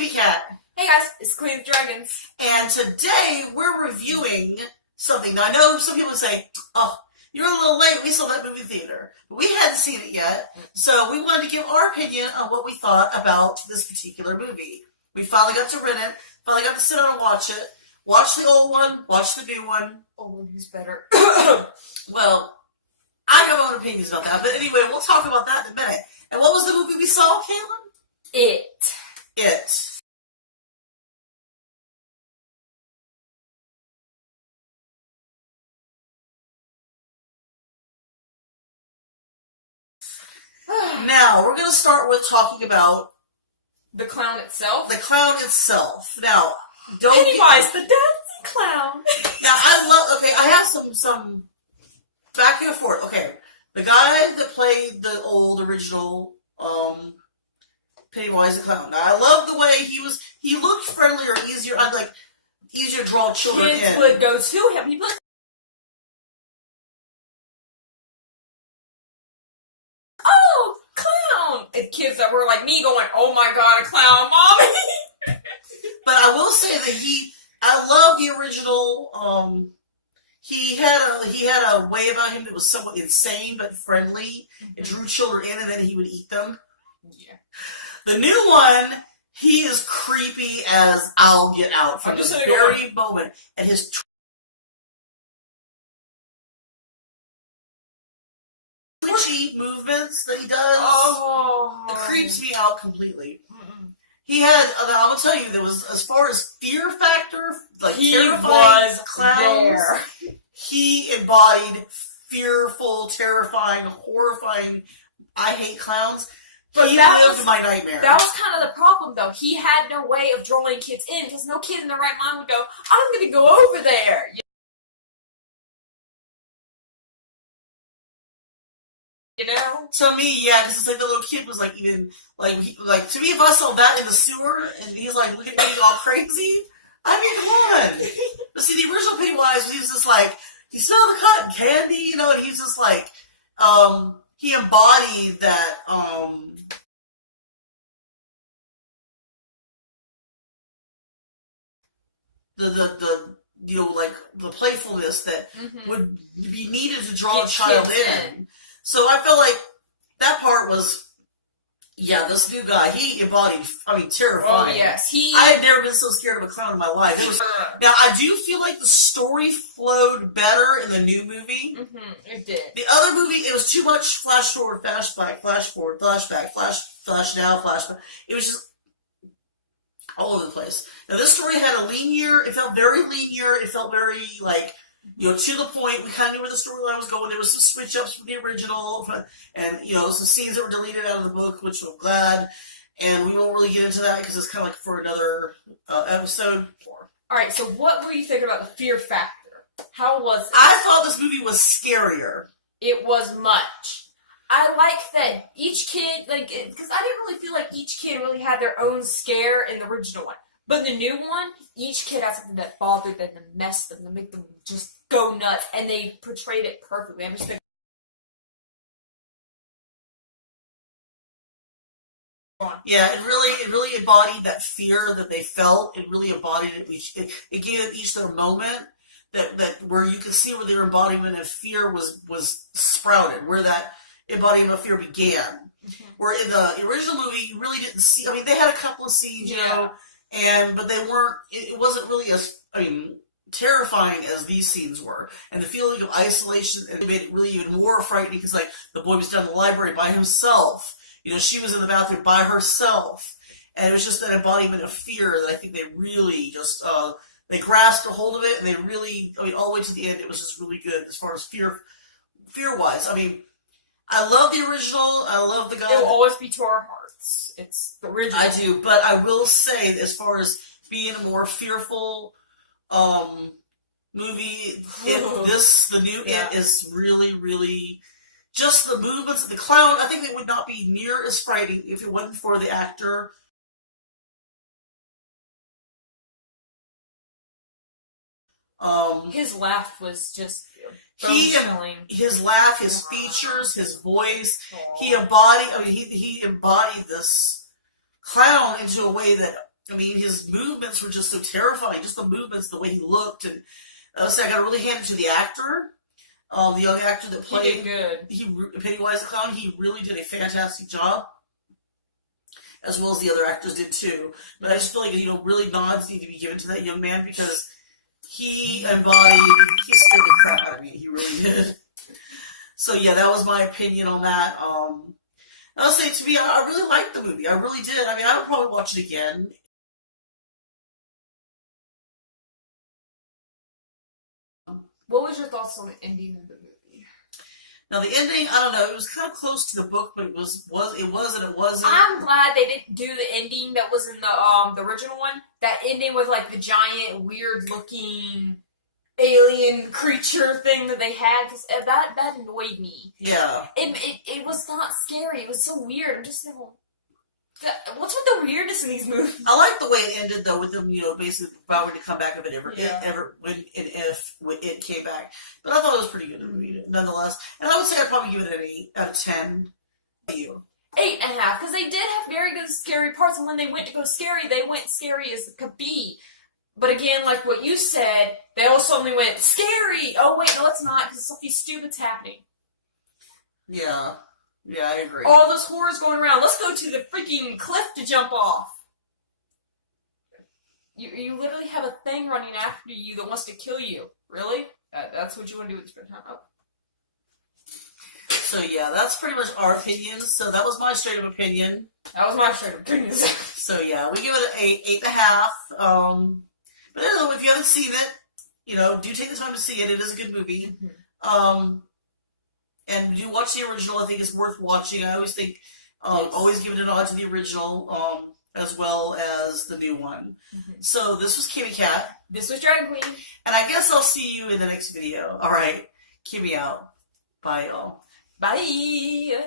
Baby Cat. Hey guys, it's Queen of Dragons. And today we're reviewing something. Now I know some people say, oh, you're a little late, we saw that movie theater. But we hadn't seen it yet, so we wanted to give our opinion on what we thought about this particular movie. We finally got to rent it, finally got to sit down and watch it. Watch the old one, watch the new one. Old one, who's better? Well, I have my own opinions about that, but anyway, we'll talk about that in a minute. And what was the movie we saw, Caitlin? It. Now, we're going to start with talking about the clown itself. The clown itself. Now, Pennywise, the dancing clown. Now, I have some back and forth. Okay, the guy that played the old original Pennywise the clown. Now, I love the way he looked friendlier, easier. I'd like easier to draw children in. Kids would go to him. He'd be like, oh, clown! And kids that were like me going, oh my god, a clown, mommy! But I will say that I love the original. He had a way about him that was somewhat insane but friendly. It drew children in, and then he would eat them. Yeah. The new one, he is creepy as I'll get out from this very moment, and his twitchy movements that he does, it creeps me out completely. He had, I will tell you, there was, as far as fear factor, like he terrifying was clowns, there. He embodied fearful, terrifying, horrifying, I hate clowns. But he lived my nightmare. That was kind of the problem, though. He had no way of drawing kids in, because no kid in their right mind would go, I'm going to go over there. You know? To me, yeah, because it's like the little kid was like even like to me, if I saw that in the sewer and he's like looking at me all crazy, I mean, come on. But see, the original Pennywise, he was just like he smelled the cotton candy, you know, and he's just like he embodied that the you know, like the playfulness that would be needed to draw a child in. So I felt like that part was, yeah, this new guy, he embodied, I mean, terrifying. Oh, yes. I had never been so scared of a clown in my life. Now, I do feel like the story flowed better in the new movie. It did. The other movie, it was too much flash forward, flashback, flash forward, flashback, flash now, flashback. It was just all over the place. Now, this story had a linear, it felt very linear, it felt very, like, you know, to the point. We kind of knew where the storyline was going. There was some switch-ups from the original, and, you know, some scenes that were deleted out of the book, which I'm glad. And we won't really get into that because it's kind of like for another episode. Alright, so what were you thinking about the fear factor? How was it? I thought this movie was scarier. It was much. I like that each kid, like, because I didn't really feel like each kid really had their own scare in the original one. But in the new one, each kid had something that bothered them, to mess them, to make them just go nuts, and they portrayed it perfectly. I'm just gonna... Yeah, it really embodied that fear that they felt. It really embodied it. It gave them each their moment that where you could see where their embodiment of fear was sprouted, where that embodiment of fear began. Where in the original movie, you really didn't see. I mean, they had a couple of scenes, you know. But they weren't, it wasn't really as, I mean, terrifying as these scenes were. And the feeling of isolation, it made it really even more frightening because, like, the boy was down in the library by himself. You know, she was in the bathroom by herself. And it was just that embodiment of fear that I think they really just, they grasped a hold of it, and they really, I mean, all the way to the end, it was just really good as far as fear-wise. I mean, I love the original, I love the guy. It will always be to our hearts. It's the original. I do, but I will say, as far as being a more fearful movie, the new It is really, really, just the movements of the clown. I think they would not be near as frightening if it wasn't for the actor. His laugh was just his laugh, his features, his voice, he embodied this clown into a way that I mean, his movements were just so terrifying. Just the movements, the way he looked, and so I got to really hand it to the actor, the young actor that played. He did good. Pennywise the Clown. He really did a fantastic job, as well as the other actors did too. But I just feel like, you know, really nods need to be given to that young man because he scared the crap out of me. He really did. So yeah, that was my opinion on that. I'll say, to me, I really liked the movie. I really did. I mean, I would probably watch it again. What was your thoughts on the ending of the movie? Now the ending, I don't know. It was kind of close to the book, but it was and it wasn't. I'm glad they didn't do the ending that was in the original one. That ending with like the giant, weird-looking alien creature thing that they had, because that annoyed me. Yeah. It was not scary. It was so weird. I'm just thinking, what's with the weirdness in these movies? I like the way it ended, though, with them, you know, basically vowing to come back if it came back. But I thought it was pretty good, nonetheless. And I would say I'd probably give it an 8 out of 10. You? 8.5, because they did have very good scary parts, and when they went to go scary, they went scary as it could be. But again, like what you said, they all suddenly went scary. Oh wait, no, it's not, because something stupid's happening. Yeah. Yeah, I agree. All those horrors going around. Let's go to the freaking cliff to jump off. You literally have a thing running after you that wants to kill you. Really? That's what you want to do with your time up? So yeah, that's pretty much our opinions. So that was my straight up opinion. That was my straight up opinion. So yeah, we give it an 8.5. But anyway, if you haven't seen it, you know, do take the time to see it. It is a good movie. Mm-hmm. And do watch the original. I think it's worth watching. I always think, always give it a nod to the original, as well as the new one. Mm-hmm. So this was Kimmy Cat. This was Dragon Queen. And I guess I'll see you in the next video. All right, Kimmy out. Bye, y'all. Bye.